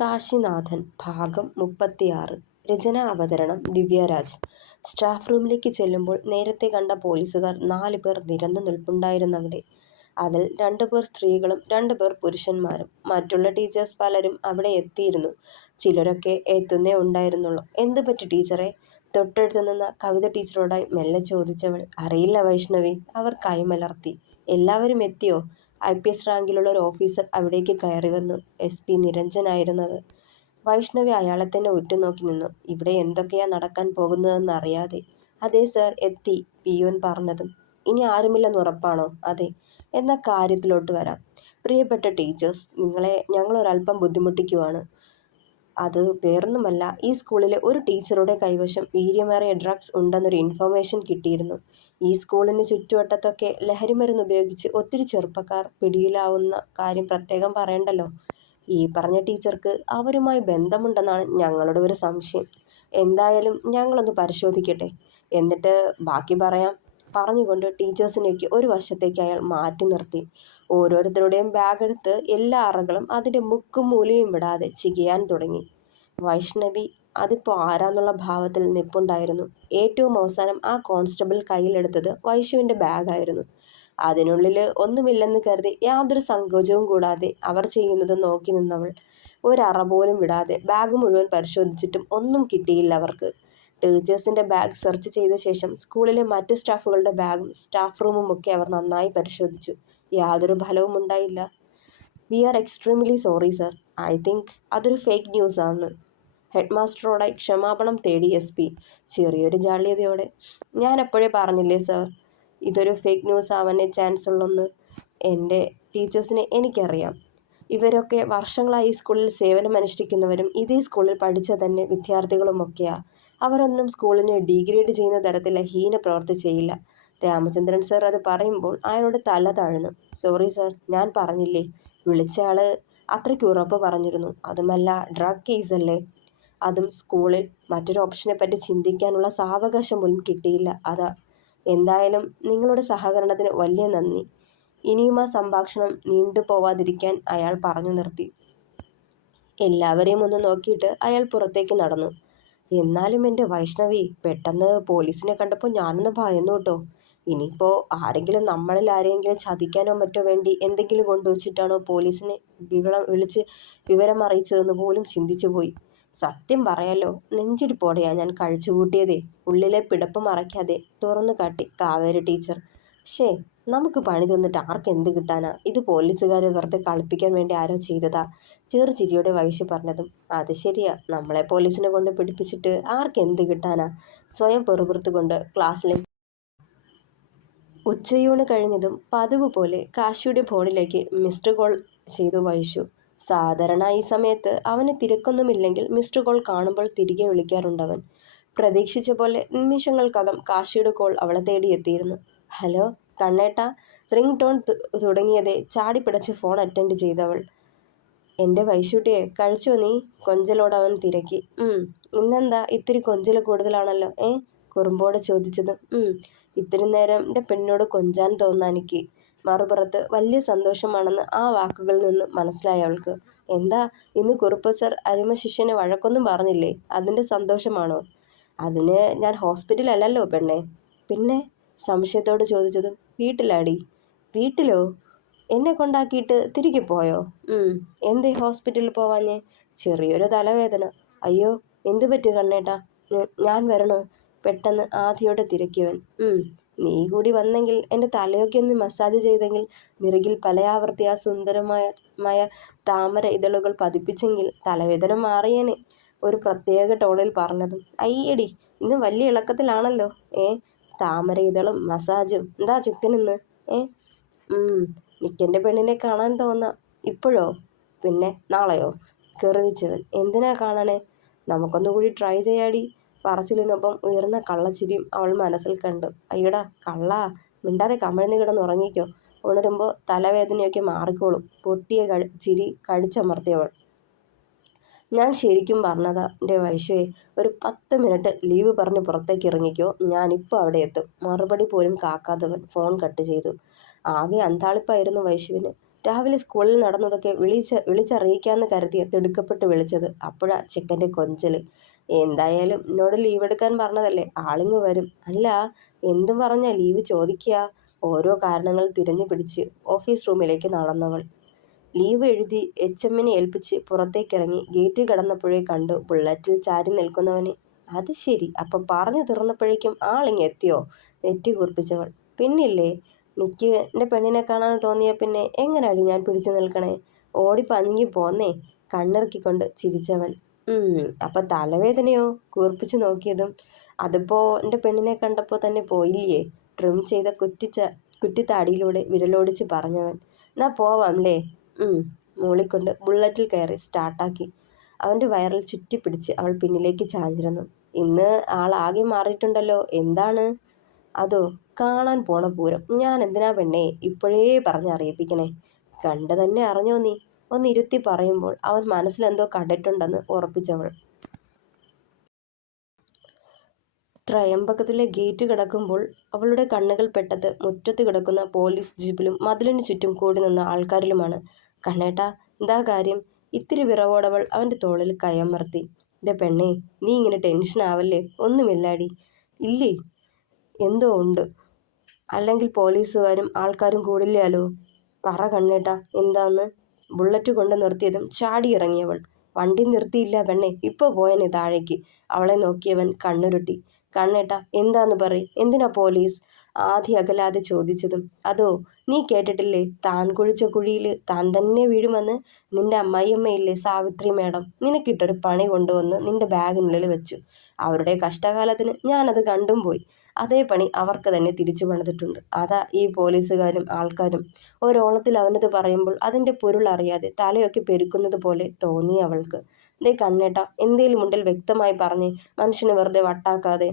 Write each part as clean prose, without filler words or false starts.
കാശിനാഥൻ ഭാഗം 36. രചന അവതരണം ദിവ്യരാജ്. സ്റ്റാഫ് റൂമിലേക്ക് ചെല്ലുമ്പോൾ നേരത്തെ കണ്ട പോലീസുകാർ 4 പേർ നിരന്നു നിൽപ്പുണ്ടായിരുന്നവിടെ. അതിൽ 2 പേർ സ്ത്രീകളും 2 പേർ പുരുഷന്മാരും. മറ്റുള്ള ടീച്ചേഴ്സ് പലരും അവിടെ എത്തിയിരുന്നു. ചിലരൊക്കെ എത്തുന്നേ ഉണ്ടായിരുന്നുള്ളൂ. എന്ത് പറ്റി ടീച്ചറെ? തൊട്ടടുത്ത് നിന്ന കവിത ടീച്ചറോടായി മെല്ലെ ചോദിച്ചവൾ. അറിയില്ല വൈഷ്ണവി, അവർ കൈമലർത്തി. എല്ലാവരും എത്തിയോ? IPS റാങ്കിലുള്ള ഒരു ഓഫീസർ അവിടേക്ക് കയറി വന്നു. SP നിരഞ്ജനായിരുന്നത്. വൈഷ്ണവി അയാളെ തന്നെ ഉറ്റുനോക്കി നിന്നു. ഇവിടെ എന്തൊക്കെയാ നടക്കാൻ പോകുന്നതെന്ന് അറിയാതെ. അതെ സർ, എത്തി, പിയൂൺ പറഞ്ഞതും. ഇനി ആരുമില്ലെന്ന് ഉറപ്പാണോ? അതെ. എന്ന കാര്യത്തിലോട്ട് വരാം. പ്രിയപ്പെട്ട ടീച്ചേഴ്സ്, നിങ്ങളെ ഞങ്ങളൊരല്പം ബുദ്ധിമുട്ടിക്കുവാണ്. അത് വേറൊന്നുമല്ല, ഈ സ്കൂളിലെ ഒരു ടീച്ചറുടെ കൈവശം വീര്യമേറിയ ഡ്രഗ്സ് ഉണ്ടെന്നൊരു ഇൻഫർമേഷൻ കിട്ടിയിരുന്നു. ഈ സ്കൂളിന് ചുറ്റുവട്ടത്തൊക്കെ ലഹരിമരുന്ന് ഉപയോഗിച്ച് ഒത്തിരി ചെറുപ്പക്കാർ പിടിയിലാവുന്ന കാര്യം പ്രത്യേകം പറയണ്ടല്ലോ. ഈ പറഞ്ഞ ടീച്ചർക്ക് അവരുമായി ബന്ധമുണ്ടെന്നാണ് ഞങ്ങളുടെ ഒരു സംശയം. എന്തായാലും ഞങ്ങളൊന്ന് പരിശോധിക്കട്ടെ, എന്നിട്ട് ബാക്കി പറയാം. പറഞ്ഞുകൊണ്ട് ടീച്ചേഴ്സിനെയൊക്കെ ഒരു വശത്തേക്ക് അയാൾ മാറ്റി നിർത്തി. ഓരോരുത്തരുടെയും ബാഗെടുത്ത് എല്ലാ അറകളും അതിൻ്റെ മുക്കും മൂലയും വിടാതെ ചികയാൻ തുടങ്ങി. വൈഷ്ണവി അതിപ്പോൾ ആരാന്നുള്ള ഭാവത്തിൽ നിൽപ്പുണ്ടായിരുന്നു. ഏറ്റവും അവസാനം ആ കോൺസ്റ്റബിൾ കയ്യിലെടുത്തത് വൈശുവിൻ്റെ ബാഗായിരുന്നു. അതിനുള്ളിൽ ഒന്നുമില്ലെന്ന് കരുതി യാതൊരു സങ്കോചവും കൂടാതെ അവർ ചെയ്യുന്നത് നോക്കി നിന്നവൾ ഒരറ പോലും വിടാതെ ബാഗ് മുഴുവൻ പരിശോധിച്ചിട്ടും ഒന്നും കിട്ടിയില്ല അവർക്ക്. ടീച്ചേഴ്സിൻ്റെ ബാഗ് സെർച്ച് ചെയ്ത ശേഷം സ്കൂളിലെ മറ്റ് സ്റ്റാഫുകളുടെ ബാഗും സ്റ്റാഫ് റൂമും ഒക്കെ അവർ നന്നായി പരിശോധിച്ചു. യാതൊരു ഫലവും ഉണ്ടായില്ല. We are extremely sorry sir. I think അതൊരു ഫേക്ക് ന്യൂസ് ആണ്. ഹെഡ് മാസ്റ്ററോടായി ക്ഷമാപണം തേടി SP ചെറിയൊരു ജാള്യതയോടെ. ഞാൻ എപ്പോഴേ പറഞ്ഞില്ലേ സർ, ഇതൊരു ഫേക്ക് ന്യൂസ് ആവാനേ ചാൻസ് ഉള്ളെന്ന്. എൻ്റെ ടീച്ചേഴ്സിനെ എനിക്കറിയാം. ഇവരൊക്കെ വർഷങ്ങളായി ഈ സ്കൂളിൽ സേവനമനുഷ്ഠിക്കുന്നവരും ഇതേ സ്കൂളിൽ പഠിച്ച തന്നെ വിദ്യാർത്ഥികളുമൊക്കെയാ. അവരൊന്നും സ്കൂളിനെ ഡീഗ്രേഡ് ചെയ്യുന്ന തരത്തിൽ ഹീന പ്രവൃത്തി ചെയ്യില്ല. രാമചന്ദ്രൻ സർ അത് പറയുമ്പോൾ അയാളുടെ തല താഴ്ന്നു. സോറി സർ, ഞാൻ പറഞ്ഞില്ലേ, വിളിച്ചയാള് അത്രയ്ക്ക് ഉറപ്പ് പറഞ്ഞിരുന്നു. അതുമല്ല, ഡ്രഗ് കേസല്ലേ. അതും സ്കൂളിൽ മറ്റൊരു ഓപ്ഷനെ പറ്റി ചിന്തിക്കാനുള്ള സാവകാശം പോലും കിട്ടിയില്ല. അതാ. എന്തായാലും നിങ്ങളുടെ സഹകരണത്തിന് വലിയ നന്ദി. ഇനിയും ആ സംഭാഷണം നീണ്ടുപോവാതിരിക്കാൻ അയാൾ പറഞ്ഞു നിർത്തി. എല്ലാവരെയും ഒന്ന് നോക്കിയിട്ട് അയാൾ പുറത്തേക്ക് നടന്നു. എന്നാലും എൻ്റെ വൈഷ്ണവി, പെട്ടെന്ന് പോലീസിനെ കണ്ടപ്പോൾ ഞാനൊന്ന് ഭയന്നു കേട്ടോ. ഇനിയിപ്പോൾ ആരെങ്കിലും നമ്മളിൽ ആരെങ്കിലും ചതിക്കാനോ മറ്റോ വേണ്ടി എന്തെങ്കിലും കൊണ്ടുവച്ചിട്ടാണോ പോലീസിനെ വിളിച്ച് വിവരം അറിയിച്ചതെന്ന് പോലും ചിന്തിച്ചു പോയി. സത്യം പറയാലോ, നെഞ്ചിടിപ്പോടെയാ ഞാൻ കഴിച്ചുകൂട്ടിയതേ. ഉള്ളിലെ പിടപ്പ് മറയ്ക്കാതെ തുറന്നു കാട്ടി കാവേരി ടീച്ചർ. ഷേ, നമുക്ക് പണി തന്നിട്ട് ആർക്കെന്ത് കിട്ടാനാ? ഇത് പോലീസുകാരെ വെറുതെ കളിപ്പിക്കാൻ വേണ്ടി ആരോ ചെയ്തതാ. ചെറുചിരിയോടെ വൈശു പറഞ്ഞതും. അത് ശരിയാ, നമ്മളെ പോലീസിനെ കൊണ്ട് പിടിപ്പിച്ചിട്ട് ആർക്കെന്ത് കിട്ടാനാ? സ്വയം പെറുപിറുത്തുകൊണ്ട് ക്ലാസ്സിലേക്ക്. ഉച്ചയൂണ് കഴിഞ്ഞതും പതിവ് പോലെ കാശിയുടെ ഫോണിലേക്ക് മിസ്ഡ് കോൾ ചെയ്തു വൈശു. സാധാരണ ഈ സമയത്ത് അവന് തിരക്കൊന്നുമില്ലെങ്കിൽ മിസ്ഡ് കോൾ കാണുമ്പോൾ തിരികെ വിളിക്കാറുണ്ടവൻ. പ്രതീക്ഷിച്ച പോലെ നിമിഷങ്ങൾക്കകം കാശിയുടെ കോൾ അവളെ തേടിയെത്തിയിരുന്നു. ഹലോ കണ്ണേട്ടാ. റിംഗ് ടോൺ തുടങ്ങിയതേ ചാടിപ്പിടച്ച് ഫോൺ അറ്റൻഡ് ചെയ്തവൾ. എൻ്റെ വൈശുട്ടിയെ, കഴിച്ചോ നീ? കൊഞ്ചലോട് അവൻ തിരക്കി. ഇന്നെന്താ ഇത്തിരി കൊഞ്ചൽ കൂടുതലാണല്ലോ കുറുമ്പോടെ ചോദിച്ചതും. ഇത്തിരി നേരം എൻ്റെ പെണ്ണോട് കൊഞ്ചാൻ തോന്നാനിക്ക്. മറുപുറത്ത് വലിയ സന്തോഷമാണെന്ന് ആ വാക്കുകളിൽ നിന്ന് മനസ്സിലായി അവൾക്ക്. എന്താ ഇന്ന് കുറുപ്പ് സർ അരിമ ശിഷ്യനെ വഴക്കൊന്നും പറഞ്ഞില്ലേ? അതിൻ്റെ സന്തോഷമാണോ? അതിന് ഞാൻ ഹോസ്പിറ്റലല്ലല്ലോ പെണ്ണെ. പിന്നെ? സംശയത്തോട് ചോദിച്ചതും. വീട്ടിലാടി. വീട്ടിലോ? എന്നെ കൊണ്ടാക്കിയിട്ട് തിരികെ പോയോ? എന്തേ ഹോസ്പിറ്റലിൽ പോവാഞ്ഞേ? ചെറിയൊരു തലവേദന. അയ്യോ, എന്തു പറ്റി കണ്ണേട്ടാ? ഞാൻ വരണോ? പെട്ടെന്ന് ആധിയോടെ തിരക്കിയവൻ. നീ കൂടി വന്നെങ്കിൽ, എൻ്റെ തലയൊക്കെ ഒന്ന് മസാജ് ചെയ്തെങ്കിൽ, നിറകിൽ പലയാവർത്തി ആ സുന്ദരമായ താമര ഇതളുകൾ പതിപ്പിച്ചെങ്കിൽ തലവേദന മാറിയേനെ. ഒരു പ്രത്യേക ടോണിൽ പറഞ്ഞതും. അയ്യടി, ഇന്ന് വലിയ ഇളക്കത്തിലാണല്ലോ. താമര ഇതളും മസാജും. എന്താ ചുക്കനിന്ന്? നിക്കെൻ്റെ പെണ്ണിനെ കാണാൻ തോന്നാം. ഇപ്പോഴോ? പിന്നെ നാളെയോ? കെറിവിച്ചവൻ. എന്തിനാ കാണണേ? നമുക്കൊന്നുകൂടി ട്രൈ ചെയ്യാടി. പറച്ചിലിനൊപ്പം ഉയർന്ന കള്ളച്ചിരിയും അവൾ മനസ്സിൽ കണ്ടു. അയ്യടാ കള്ളാ, മിണ്ടാതെ കമിഴ്ന്ന് കിടന്നുറങ്ങിക്കോ. ഉണരുമ്പോൾ തലവേദനയൊക്കെ മാറിക്കോളും. പൊട്ടിയ ചിരി കടിച്ചമർത്തിയവൾ. ഞാൻ ശരിക്കും പറഞ്ഞതാ എൻ്റെ വൈശുവേ. ഒരു 10 മിനിറ്റ് ലീവ് പറഞ്ഞ് പുറത്തേക്ക് ഇറങ്ങിക്കോ, ഞാനിപ്പോൾ അവിടെ എത്തും. മറുപടി പോലും കാക്കാത്തവൻ ഫോൺ കട്ട് ചെയ്തു. ആകെ അന്താളിപ്പായിരുന്നു വൈശുവിന്. രാവിലെ സ്കൂളിൽ നടന്നതൊക്കെ വിളിച്ചറിയിക്കാമെന്ന് കരുതിയ തിടുക്കപ്പെട്ട് വിളിച്ചത്. അപ്പോഴാ ചെക്കൻ്റെ കൊഞ്ചൽ. എന്തായാലും എന്നോട് ലീവ് എടുക്കാൻ പറഞ്ഞതല്ലേ, ആളിങ്ങ് വരും. അല്ല, എന്തും പറഞ്ഞാ ലീവ് ചോദിക്കുക? ഓരോ കാരണങ്ങൾ തിരഞ്ഞു പിടിച്ച് ഓഫീസ് റൂമിലേക്ക് നടന്നവൾ ലീവ് എഴുതി HMനെ ഏൽപ്പിച്ച് പുറത്തേക്കിറങ്ങി. ഗേറ്റ് കടന്നപ്പോഴേ കണ്ടു ബുള്ളറ്റിൽ ചാരി നിൽക്കുന്നവനെ. അത് ശരി, അപ്പം പറഞ്ഞു തീർന്നപ്പോഴേക്കും ആളിങ്ങ് എത്തിയോ? നെറ്റി കുറിപ്പിച്ചവൾ. പിന്നില്ലേ, നിക്ക് എൻ്റെ പെണ്ണിനെ കാണാൻ തോന്നിയ പിന്നെ എങ്ങനെയാടി ഞാൻ പിടിച്ചു നിൽക്കണേ? ഓടി പതുങ്ങി പോന്നേ, കണ്ണിറുക്കിക്കൊണ്ട് ചിരിച്ചവൻ. അപ്പം തലവേദനയോ? കൂർപ്പിച്ചു നോക്കിയതും. അതിപ്പോ എൻ്റെ പെണ്ണിനെ കണ്ടപ്പോൾ തന്നെ പോയില്ലേ? ട്രിം ചെയ്ത കുറ്റിത്താടിയിലൂടെ വിരലോടിച്ച് പറഞ്ഞവൻ. എന്നാ പോവാം ല്ലേ? മൂളിക്കൊണ്ട് ബുള്ളറ്റിൽ കയറി സ്റ്റാർട്ടാക്കി. അവൻ്റെ വയറിൽ ചുറ്റിപ്പിടിച്ച് അവൾ പിന്നിലേക്ക് ചാഞ്ഞിരുന്നു. ഇന്ന് ആളാകെ മാറിയിട്ടുണ്ടല്ലോ, എന്താണ്? അതോ, കാണാൻ പോണ പൂരം. ഞാൻ എന്തിനാ പെണ്ണേ ഇപ്പോഴേ പറഞ്ഞറിയിപ്പിക്കണേ? കണ്ടു തന്നെ അറിഞ്ഞോ നീ? ഒന്നിരുത്തി പറയുമ്പോൾ അവൻ മനസ്സിലെന്തോ കണ്ടിട്ടുണ്ടെന്ന് ഉറപ്പിച്ചവൾ. ത്രയംബകത്തിലെ ഗേറ്റ് കിടക്കുമ്പോൾ അവളുടെ കണ്ണുകൾ പെട്ടത് മുറ്റത്ത് കിടക്കുന്ന പോലീസ് ജീപ്പിലും മതിലിനു ചുറ്റും കൂടി നിന്ന ആൾക്കാരിലുമാണ്. കണ്ണേട്ടാ, എന്താ കാര്യം? ഇത്തിരി വിറവോടവൾ അവൻ്റെ തോളിൽ കയമർത്തി. എൻ്റെ പെണ്ണേ, നീ ഇങ്ങനെ ടെൻഷൻ ആവല്ലേ, ഒന്നുമില്ലാടി. ഇല്ലേ, എന്തോ ഉണ്ട്. അല്ലെങ്കിൽ പോലീസുകാരും ആൾക്കാരും കൂടില്ലാലോ? പറ കണ്ണേട്ടാ, എന്താന്ന്? ബുള്ളറ്റ് കൊണ്ട് നിർത്തിയതും ചാടിയിറങ്ങിയവൾ. വണ്ടി നിർത്തിയില്ല പെണ്ണെ, ഇപ്പോൾ പോയനെ താഴേക്ക്. അവളെ നോക്കിയവൻ കണ്ണുരുട്ടി. കണ്ണേട്ടാ, എന്താന്ന് പറയ്, എന്തിനാ പോലീസ്? ആദ്യ അകലാതെ ചോദിച്ചതും. അതോ, നീ കേട്ടിട്ടില്ലേ, താൻ കുഴിച്ച കുഴിയിൽ താൻ തന്നെ വീഴുമെന്ന്? നിന്റെ അമ്മായിയമ്മയില്ലേ സാവിത്രി മേഡം, നിനക്കിട്ടൊരു പണി കൊണ്ടുവന്ന് നിന്റെ ബാഗിനുള്ളിൽ വെച്ചു. അവരുടെ കഷ്ടകാലത്തിന് ഞാനത് കണ്ടും പോയി. അതേ പണി അവർക്ക് തന്നെ തിരിച്ചു പണിതിട്ടുണ്ട്. അതാ ഈ പോലീസുകാരും ആൾക്കാരും. ഒരോളത്തിൽ അവനത് പറയുമ്പോൾ അതിൻ്റെ പൊരുൾ അറിയാതെ തലയൊക്കെ പെരുക്കുന്നത് പോലെ തോന്നി അവൾക്ക്. ദേ കണ്ണേട്ട, എന്തേലും ഉണ്ടിൽ വ്യക്തമായി പറഞ്ഞേ, മനുഷ്യന് വെറുതെ വട്ടാക്കാതെ.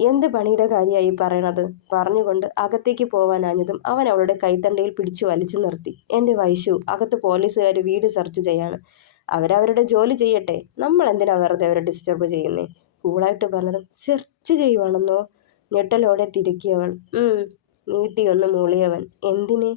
എന്ത് പണിയുടെ കാര്യമായി പറയണത്? പറഞ്ഞുകൊണ്ട് അകത്തേക്ക് പോവാനാഞ്ഞതും അവൻ അവളുടെ കൈത്തണ്ടയിൽ പിടിച്ചു വലിച്ചു നിർത്തി. എൻ്റെ വൈശു, അകത്ത് പോലീസുകാർ വീട് സെർച്ച് ചെയ്യാണ്. അവരവരുടെ ജോലി ചെയ്യട്ടെ, നമ്മൾ എന്തിനാ വെറുതെ അവരെ ഡിസ്റ്റർബ് ചെയ്യുന്നേ? കൂളായിട്ട് പറഞ്ഞതും. സെർച്ച് ചെയ്യുവാണെന്നോ? ഞെട്ടലോടെ തിരക്കിയവൾ. നീട്ടിയൊന്ന് മൂളിയവൻ. എന്തിന്?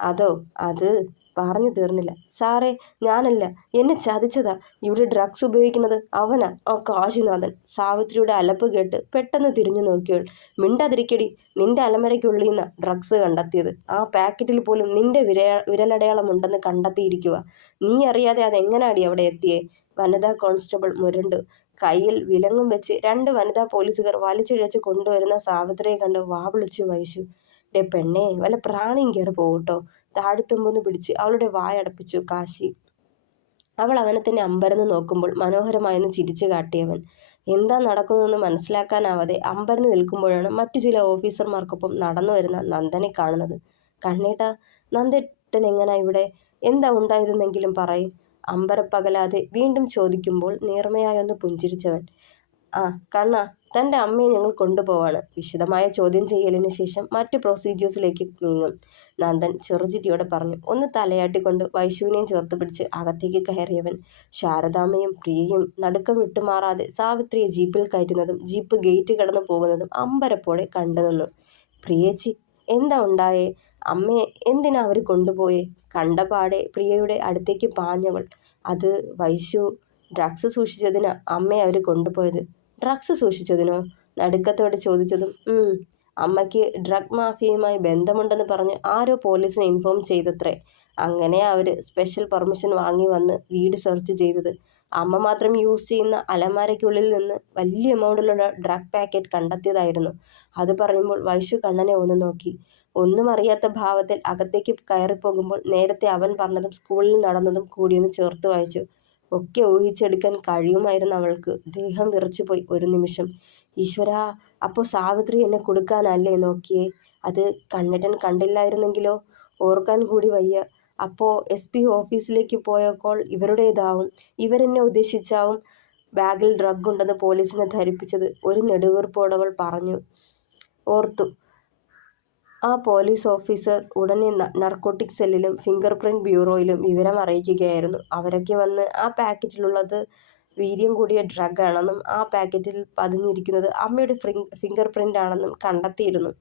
അതോ, അത് പറഞ്ഞു തീർന്നില്ല. സാറേ, ഞാനല്ല, എന്നെ ചതിച്ചതാ. ഇവിടെ ഡ്രഗ്സ് ഉപയോഗിക്കുന്നത് അവനാ, ആ കാശിനാഥൻ. സാവിത്രിയുടെ അലപ്പ് കേട്ട് പെട്ടെന്ന് തിരിഞ്ഞു നോക്കിയവൾ. മിണ്ടാതിരിക്കടി, നിന്റെ അലമരയ്ക്കുള്ളിൽ ഡ്രഗ്സ് കണ്ടെത്തിയത്. ആ പാക്കറ്റിൽ പോലും നിന്റെ വിരലടയാളമുണ്ടെന്ന് കണ്ടെത്തിയിരിക്കുക. നീ അറിയാതെ അതെങ്ങനാടി അവിടെ എത്തിയേ? വനിതാ കോൺസ്റ്റബിൾ മുരണ്ടു. കയ്യിൽ വിലങ്ങും വെച്ച് 2 വനിതാ പോലീസുകാർ വലിച്ചിഴച്ച് കൊണ്ടുവരുന്ന സാവിത്രിയെ കണ്ട് വാവിളിച്ചു വൈശു. ഡേ പെണ്ണേ, വല്ല പ്രാണിയും കയറി പോകട്ടോ? താടിത്തുമ്പൊന്ന് പിടിച്ച് അവളുടെ വായടപ്പിച്ചു കാശി. അവൾ അവനെ തന്നെ അമ്പരന്ന് നോക്കുമ്പോൾ മനോഹരമായൊന്ന് ചിരിച്ചു കാട്ടിയവൻ. എന്താ നടക്കുന്നതെന്ന് മനസ്സിലാക്കാനാവാതെ അമ്പരന്ന് നിൽക്കുമ്പോഴാണ് മറ്റു ചില ഓഫീസർമാർക്കൊപ്പം നടന്നു വരുന്ന നന്ദനെ കാണുന്നത്. കണ്ണേട്ടാ, നന്ദേട്ടൻ എങ്ങനാ ഇവിടെ? എന്താ ഉണ്ടായതെന്നെങ്കിലും പറയും. അമ്പരപ്പകലാതെ വീണ്ടും ചോദിക്കുമ്പോൾ നേർമയായൊന്ന് പുഞ്ചിരിച്ചവൻ. കണ്ണ, തൻ്റെ അമ്മയെ ഞങ്ങൾ കൊണ്ടുപോവാണ്. വിശദമായ ചോദ്യം ചെയ്യലിന് ശേഷം മറ്റു പ്രൊസീജിയേഴ്സിലേക്ക് നീങ്ങും, നന്ദൻ ചെറുചിരിയോടെ പറഞ്ഞു. ഒന്ന് തലയാട്ടിക്കൊണ്ട് വൈശുവിനെയും ചേർത്ത് പിടിച്ച് അകത്തേക്ക് കയറിയവൻ. ശാരദാമ്മയും പ്രിയയും നടുക്കം വിട്ടുമാറാതെ സാവിത്രിയെ ജീപ്പിൽ കയറ്റുന്നതും ജീപ്പ് ഗേറ്റ് കടന്നു പോകുന്നതും അമ്പരപ്പോടെ കണ്ടു നിന്നു. പ്രിയേച്ചി, എന്താ ഉണ്ടായേ? അമ്മയെ എന്തിനാ അവർ കൊണ്ടുപോയേ? കണ്ടപാടെ പ്രിയയുടെ അടുത്തേക്ക് പാഞ്ഞവൾ. അത് വൈശു, ഡ്രഗ്സ് സൂക്ഷിച്ചതിനാ അമ്മയെ അവർ കൊണ്ടുപോയത്. ഡ്രഗ്സ് സൂക്ഷിച്ചതിനോ? നടുക്കത്തോടെ ചോദിച്ചതും. അമ്മയ്ക്ക് ഡ്രഗ് മാഫിയയുമായി ബന്ധമുണ്ടെന്ന് പറഞ്ഞ് ആരോ പോലീസിനെ ഇൻഫോം ചെയ്തത്രേ. അങ്ങനെയാ അവർ സ്പെഷ്യൽ പെർമിഷൻ വാങ്ങി വന്ന് വീട് സെർച്ച് ചെയ്തത്. അമ്മ മാത്രം യൂസ് ചെയ്യുന്ന അലമാരയ്ക്കുള്ളിൽ നിന്ന് വലിയ എമൗണ്ടിലുള്ള ഡ്രഗ് പാക്കറ്റ് കണ്ടെത്തിയതായിരുന്നു. അത് പറയുമ്പോൾ വൈശു കണ്ണനെ ഒന്ന് നോക്കി. ഒന്നും അറിയാത്ത ഭാവത്തിൽ അകത്തേക്ക് കയറിപ്പോകുമ്പോൾ നേരത്തെ അവൻ പറഞ്ഞതും സ്കൂളിൽ നടന്നതും കൂടിയൊന്ന് ചേർത്ത് വായിച്ചു. ഒക്കെ ഊഹിച്ചെടുക്കാൻ കഴിയുമായിരുന്നു അവൾക്ക്. ദേഹം വിറച്ചുപോയി ഒരു നിമിഷം. ഈശ്വരാ, അപ്പോൾ സാവിത്രി എന്നെ കൊടുക്കാനല്ലേ നോക്കിയേ? അത് കണ്ണേട്ടൻ കണ്ടില്ലായിരുന്നെങ്കിലോ? ഓർക്കാൻ കൂടി വയ്യ. അപ്പോൾ SP ഓഫീസിലേക്ക് പോയ കോൾ ഇവരുടേതാവും. ഇവരെന്നെ ഉദ്ദേശിച്ചാവും ബാഗിൽ ഡ്രഗ് ഉണ്ടെന്ന് പോലീസിനെ ധരിപ്പിച്ചത്. ഒരു നെടുവീർപ്പോടവൾ പറഞ്ഞു ഓർത്തു. ആ പോലീസ് ഓഫീസർ ഉടനെ നർക്കോട്ടിക് സെല്ലിലും ഫിംഗർ പ്രിന്റ് ബ്യൂറോയിലും വിവരം അറിയിക്കുകയായിരുന്നു. അവരൊക്കെ വന്ന് ആ പാക്കറ്റിലുള്ളത് വീര്യം കൂടിയ ഡ്രഗ് ആണെന്നും ആ പാക്കറ്റിൽ പതിഞ്ഞിരിക്കുന്നത് അമ്മയുടെ ഫിംഗർ പ്രിന്റ് ആണെന്നും കണ്ടെത്തിയിരുന്നു.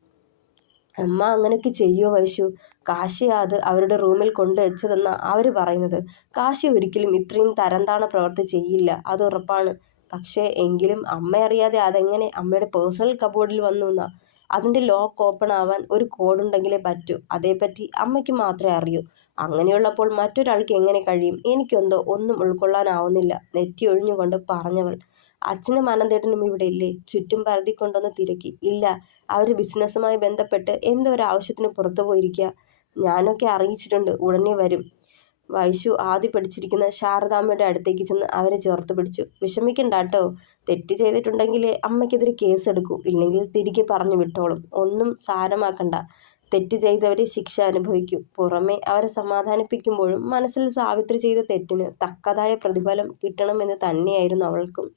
അമ്മ അങ്ങനെയൊക്കെ ചെയ്യുമോ വൈശു? കാശിയാ അത് അവരുടെ റൂമിൽ കൊണ്ടുവച്ചതെന്നാ അവർ പറയുന്നത്. കാശി ഒരിക്കലും ഇത്രയും തരംതാണ പ്രവൃത്തി ചെയ്യില്ല, അത് ഉറപ്പാണ്. പക്ഷേ എങ്കിലും അമ്മയറിയാതെ അതെങ്ങനെ അമ്മയുടെ പേഴ്സണൽ കബോർഡിൽ വന്നു എന്നാ? അതിൻ്റെ ലോക്ക് ഓപ്പൺ ആവാൻ ഒരു കോഡുണ്ടെങ്കിലേ പറ്റൂ. അതേപ്പറ്റി അമ്മയ്ക്ക് മാത്രമേ അറിയൂ. അങ്ങനെയുള്ളപ്പോൾ മറ്റൊരാൾക്ക് എങ്ങനെ കഴിയും? എനിക്കെന്തോ ഒന്നും ഉൾക്കൊള്ളാനാവുന്നില്ല, നെറ്റി ഒഴിഞ്ഞുകൊണ്ട് പറഞ്ഞവൾ. അച്ഛനും അനന്തേട്ടനും ഇവിടെ ഇല്ലേ? ചുറ്റും പരതിക്കൊണ്ടൊന്ന് തിരക്കി. ഇല്ല, അവർ ബിസിനസ്സുമായി ബന്ധപ്പെട്ട് എന്തോ ഒരു ആവശ്യത്തിന് പുറത്തു പോയിരിക്കുക. ഞാനൊക്കെ അറിയിച്ചിട്ടുണ്ട്, ഉടനെ വരും. വൈശു ആദ്യ പിടിച്ചിരിക്കുന്ന ശാരദാമ്മയുടെ അടുത്തേക്ക് ചെന്ന് അവരെ ചേർത്ത് പിടിച്ചു. വിഷമിക്കണ്ട കേട്ടോ, തെറ്റ് ചെയ്തിട്ടുണ്ടെങ്കിലേ അമ്മയ്ക്കെതിരെ കേസെടുക്കൂ, ഇല്ലെങ്കിൽ തിരികെ പറഞ്ഞു വിട്ടോളും. ഒന്നും സാരമാക്കണ്ട, തെറ്റ് ചെയ്തവരെ ശിക്ഷ അനുഭവിക്കൂ. പുറമെ അവരെ സമാധാനിപ്പിക്കുമ്പോഴും മനസ്സിൽ സാവിത്രി ചെയ്ത തെറ്റിന് തക്കതായ പ്രതിഫലം കിട്ടണമെന്ന് തന്നെയായിരുന്നു അവൾക്കും.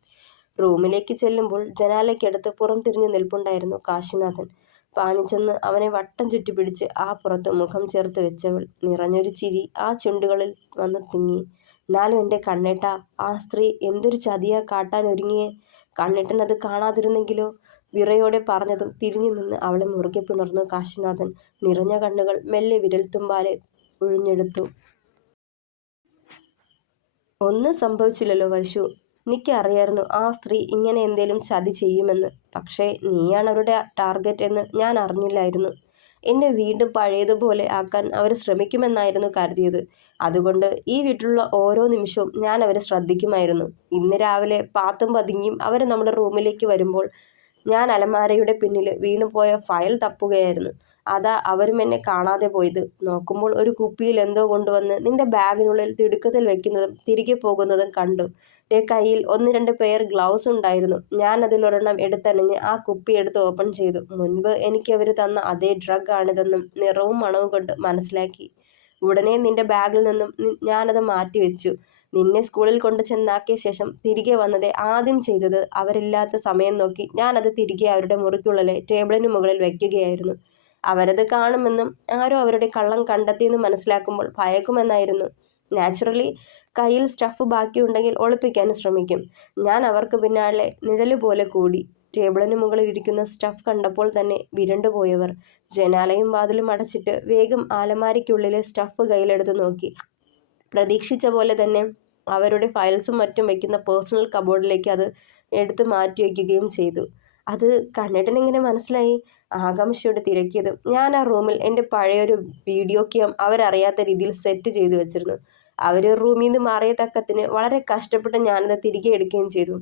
റൂമിലേക്ക് ചെല്ലുമ്പോൾ ജനാലയ്ക്കടുത്ത് പുറം തിരിഞ്ഞു നിൽപ്പുണ്ടായിരുന്നു കാശിനാഥൻ. പാഞ്ഞുചെന്ന് അവനെ വട്ടം ചുറ്റിപ്പിടിച്ച് ആ പുറത്ത് മുഖം ചേർത്ത് വെച്ചവൾ. നിറഞ്ഞൊരു ചിരി ആ ചുണ്ടുകളിൽ വന്ന് തിങ്ങി. എന്നാലും എൻ്റെ കണ്ണേട്ടാ, ആ സ്ത്രീ എന്തൊരു ചതിയാ കാട്ടാൻ ഒരുങ്ങിയേ. കണ്ണേട്ടൻ അത് കാണാതിരുന്നെങ്കിലോ? വിറയോടെ പറഞ്ഞതും തിരിഞ്ഞു നിന്ന് അവളെ മുറുകെ പിണർന്നു കാശിനാഥൻ. നിറഞ്ഞ കണ്ണുകൾ മെല്ലെ വിരൽത്തുമ്പാലെ ഒഴിഞ്ഞെടുത്തു. ഒന്നും സംഭവിച്ചില്ലല്ലോ വൈശു. എനിക്കറിയായിരുന്നു ആ സ്ത്രീ ഇങ്ങനെ എന്തേലും ചതി ചെയ്യുമെന്ന്. പക്ഷേ നീയാണ് അവരുടെ ടാർഗറ്റ് എന്ന് ഞാൻ അറിഞ്ഞില്ലായിരുന്നു. എന്നെ വീണ്ടും പഴയതുപോലെ ആക്കാൻ അവർ ശ്രമിക്കുമെന്നായിരുന്നു കരുതിയത്. അതുകൊണ്ട് ഈ വീട്ടിലുള്ള ഓരോ നിമിഷവും ഞാൻ അവരെ ശ്രദ്ധിക്കുമായിരുന്നു. ഇന്ന് രാവിലെ പാത്തും പതുങ്ങിയും അവർ നമ്മുടെ റൂമിലേക്ക് വരുമ്പോൾ ഞാൻ അലമാരയുടെ പിന്നിൽ വീണുപോയ ഫയൽ തപ്പുകയായിരുന്നു. അതാ അവരും എന്നെ കാണാതെ പോയത്. നോക്കുമ്പോൾ ഒരു കുപ്പിയിൽ എന്തോ കൊണ്ടുവന്ന് നിന്റെ ബാഗിനുള്ളിൽ തിടുക്കത്തിൽ വെക്കുന്നതും തിരികെ പോകുന്നതും കണ്ടു. എൻ്റെ കയ്യിൽ 1-2 പെയർ ഗ്ലൗസ് ഉണ്ടായിരുന്നു. ഞാൻ അതിലൊരെണ്ണം എടുത്തണിഞ്ഞ് ആ കുപ്പി എടുത്ത് ഓപ്പൺ ചെയ്തു. മുൻപ് എനിക്ക് അവർ തന്ന അതേ ഡ്രഗ് ആണിതെന്നും നിറവും മണവും കൊണ്ട് മനസ്സിലാക്കി. ഉടനെ നിന്റെ ബാഗിൽ നിന്നും ഞാനത് മാറ്റിവെച്ചു. നിന്നെ സ്കൂളിൽ കൊണ്ട് ചെന്നാക്കിയ ശേഷം തിരികെ വന്നത് ആദ്യം ചെയ്തത് അവരില്ലാത്ത സമയം നോക്കി ഞാനത് തിരികെ അവരുടെ മുറിക്കുള്ളിലെ ടേബിളിന് മുകളിൽ വയ്ക്കുകയായിരുന്നു. അവരത് കാണുമെന്നും ആരോ അവരുടെ കള്ളം കണ്ടെത്തിയെന്ന് മനസ്സിലാക്കുമ്പോൾ ഭയക്കുമെന്നായിരുന്നു. നാച്ചുറലി കയ്യിൽ സ്റ്റഫ് ബാക്കിയുണ്ടെങ്കിൽ ഒളിപ്പിക്കാൻ ശ്രമിക്കും. ഞാൻ അവർക്ക് പിന്നാലെ നിഴലുപോലെ കൂടി. ടേബിളിന് മുകളിൽ ഇരിക്കുന്ന സ്റ്റഫ് കണ്ടപ്പോൾ തന്നെ വിരണ്ടുപോയവർ ജനാലയും വാതിലും അടച്ചിട്ട് വേഗം അലമാരിക്കുള്ളിലെ സ്റ്റഫ് കയ്യിലെടുത്ത് നോക്കി. പ്രതീക്ഷിച്ച പോലെ തന്നെ അവരുടെ ഫയൽസും മറ്റും വയ്ക്കുന്ന പേഴ്സണൽ കബോർഡിലേക്ക് അത് എടുത്ത് മാറ്റി വയ്ക്കുകയും ചെയ്തു. അത് കണ്ണേട്ടനെങ്ങനെ മനസ്സിലായി? ആകാംക്ഷയോടെ തിരക്കിയത്. ഞാൻ ആ റൂമിൽ എൻ്റെ പഴയൊരു വീഡിയോ ക്യാം അവരറിയാത്ത രീതിയിൽ സെറ്റ് ചെയ്തു വെച്ചിരുന്നു. അവർ റൂമിൽ നിന്ന് മാറിയ തക്കത്തിന് വളരെ കഷ്ടപ്പെട്ട് ഞാനത് തിരികെ എടുക്കുകയും ചെയ്തു.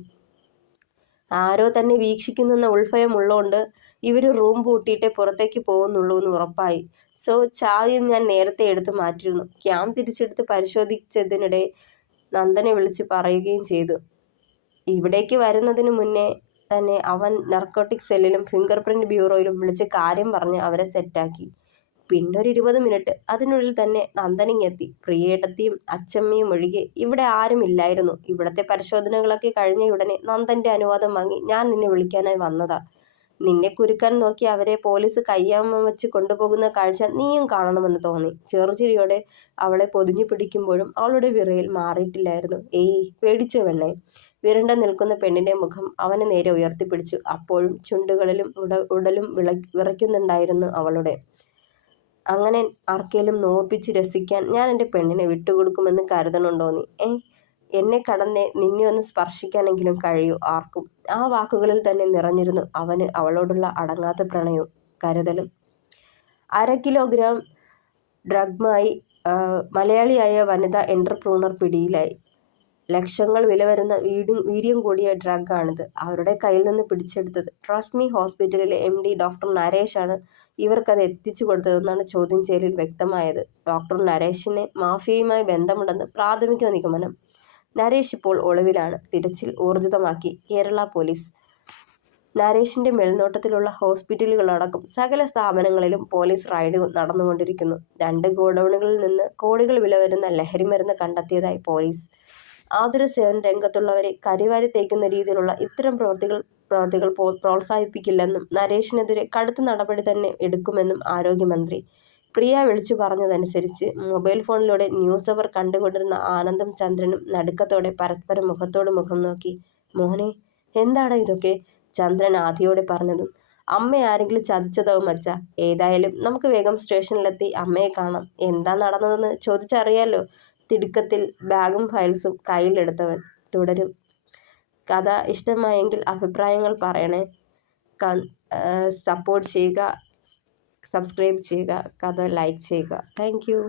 ആരോ തന്നെ വീക്ഷിക്കുന്നെന്ന ഉൾഭയം ഉള്ളതുകൊണ്ട് ഇവർ റൂം പൂട്ടിയിട്ടേ പുറത്തേക്ക് പോകുന്നുള്ളൂ എന്ന് ഉറപ്പായി. സോ ചാവിയും ഞാൻ നേരത്തെ എടുത്ത് മാറ്റിയിരുന്നു. ക്യാം തിരിച്ചെടുത്ത് പരിശോധിച്ചതിനിടെ നന്ദനെ വിളിച്ച് പറയുകയും ചെയ്തു. ഇവിടേക്ക് വരുന്നതിന് മുന്നേ തന്നെ അവൻ നർക്കോട്ടിക് സെല്ലിലും ഫിംഗർ പ്രിന്റ് ബ്യൂറോയിലും വിളിച്ച് കാര്യം പറഞ്ഞ് അവരെ സെറ്റാക്കി. പിന്നൊരു 20 മിനിറ്റ്. അതിനുള്ളിൽ തന്നെ നന്ദനിങ്ങെത്തി. പ്രിയേട്ടത്തിയും അച്ചമ്മയും ഒഴികെ ഇവിടെ ആരും ഇല്ലായിരുന്നു. ഇവിടത്തെ പരിശോധനകളൊക്കെ കഴിഞ്ഞയുടനെ നന്ദന്റെ അനുവാദം വാങ്ങി ഞാൻ നിന്നെ വിളിക്കാനായി വന്നതാ. നിന്നെ കുരുക്കാൻ നോക്കി അവരെ പോലീസ് കയ്യാമം വെച്ച് കൊണ്ടുപോകുന്ന കാഴ്ച നീയും കാണണമെന്ന് തോന്നി. ചെറുചിരിയോടെ അവളെ പൊതിഞ്ഞു പിടിക്കുമ്പോഴും അവളുടെ വിറയൽ മാറിയിട്ടില്ലായിരുന്നു. ഏയ്, പേടിച്ചോ പെണ്ണേ? വിരണ്ട നിൽക്കുന്ന പെണ്ണിന്റെ മുഖം അവന് നേരെ ഉയർത്തിപ്പിടിച്ചു. അപ്പോഴും ചുണ്ടുകളിലും ഉടലും വിറയ്ക്കുന്നുണ്ടായിരുന്നു അവളുടെ. അങ്ങനെ ആർക്കേലും നോവിപ്പിച്ച് രസിക്കാൻ ഞാൻ എൻ്റെ പെണ്ണിനെ വിട്ടുകൊടുക്കുമെന്ന് കരുതണുണ്ടോ നീ? എന്നെ കടന്നേ നിന്നെ ഒന്ന് സ്പർശിക്കാനെങ്കിലും കഴിയൂ ആർക്കും? ആ വാക്കുകളിൽ തന്നെ നിറഞ്ഞിരുന്നു അവന് അവളോടുള്ള അടങ്ങാത്ത പ്രണയവും കരുതലും. 1/2 കിലോഗ്രാം ഡ്രഗ്മായി മലയാളിയായ വനിതാ എന്റർപ്രൂണർ പിടിയിലായി. ലക്ഷങ്ങൾ വില വരുന്ന വീര്യം കൂടിയ ഡ്രഗാണിത് അവരുടെ കയ്യിൽ നിന്ന് പിടിച്ചെടുത്തത്. ട്രസ്റ്റ് മീ ഹോസ്പിറ്റലിലെ MD ഡോക്ടർ നരേഷാണ് ഇവർക്കത് എത്തിച്ചു കൊടുത്തതെന്നാണ് ചോദ്യം ചെയ്യലിൽ വ്യക്തമായത്. ഡോക്ടർ നരേഷിന് മാഫിയയുമായി ബന്ധമുണ്ടെന്ന് പ്രാഥമിക നിഗമനം. നരേഷ് ഇപ്പോൾ ഒളിവിലാണ്. തിരച്ചിൽ ഊർജിതമാക്കി കേരള പോലീസ്. നരേഷിന്റെ മേൽനോട്ടത്തിലുള്ള ഹോസ്പിറ്റലുകളടക്കം സകല സ്ഥാപനങ്ങളിലും പോലീസ് റെയ്ഡ് നടന്നുകൊണ്ടിരിക്കുന്നു. 2 ഗോഡൌണുകളിൽ നിന്ന് കോടികൾ വില വരുന്ന ലഹരിമരുന്ന് കണ്ടെത്തിയതായി പോലീസ്. ആതുര സേവന രംഗത്തുള്ളവരെ കരിവാരി തേക്കുന്ന രീതിയിലുള്ള ഇത്തരം പ്രവൃത്തികൾ പ്രോത്സാഹിപ്പിക്കില്ലെന്നും നരേഷിനെതിരെ കടുത്ത നടപടി തന്നെ എടുക്കുമെന്നും ആരോഗ്യമന്ത്രി. പ്രിയ വിളിച്ചു പറഞ്ഞതനുസരിച്ച് മൊബൈൽ ഫോണിലൂടെ ന്യൂസ് അവർ കണ്ടുകൊണ്ടിരുന്ന ആനന്ദും ചന്ദ്രനും നടുക്കത്തോടെ പരസ്പരം മുഖത്തോട് മുഖം നോക്കി. മോനെ, എന്താണ് ഇതൊക്കെ? ചന്ദ്രൻ ആധിയോടെ പറഞ്ഞതും അമ്മ ആരെങ്കിലും ചതിച്ചതാവും അച്ഛാ. ഏതായാലും നമുക്ക് വേഗം സ്റ്റേഷനിലെത്തി അമ്മയെ കാണാം. എന്താ നടന്നതെന്ന് ചോദിച്ചറിയാലോ. തിടുക്കത്തിൽ ബാഗും ഫയൽസും കയ്യിലെടുത്തവൻ. തുടരും. കഥ ഇഷ്ടമായെങ്കിൽ അഭിപ്രായങ്ങൾ പറയണേ. സപ്പോർട്ട് ചെയ്യുക, സബ്സ്ക്രൈബ് ചെയ്യുക, കഥ ലൈക്ക് ചെയ്യുക. Thank you.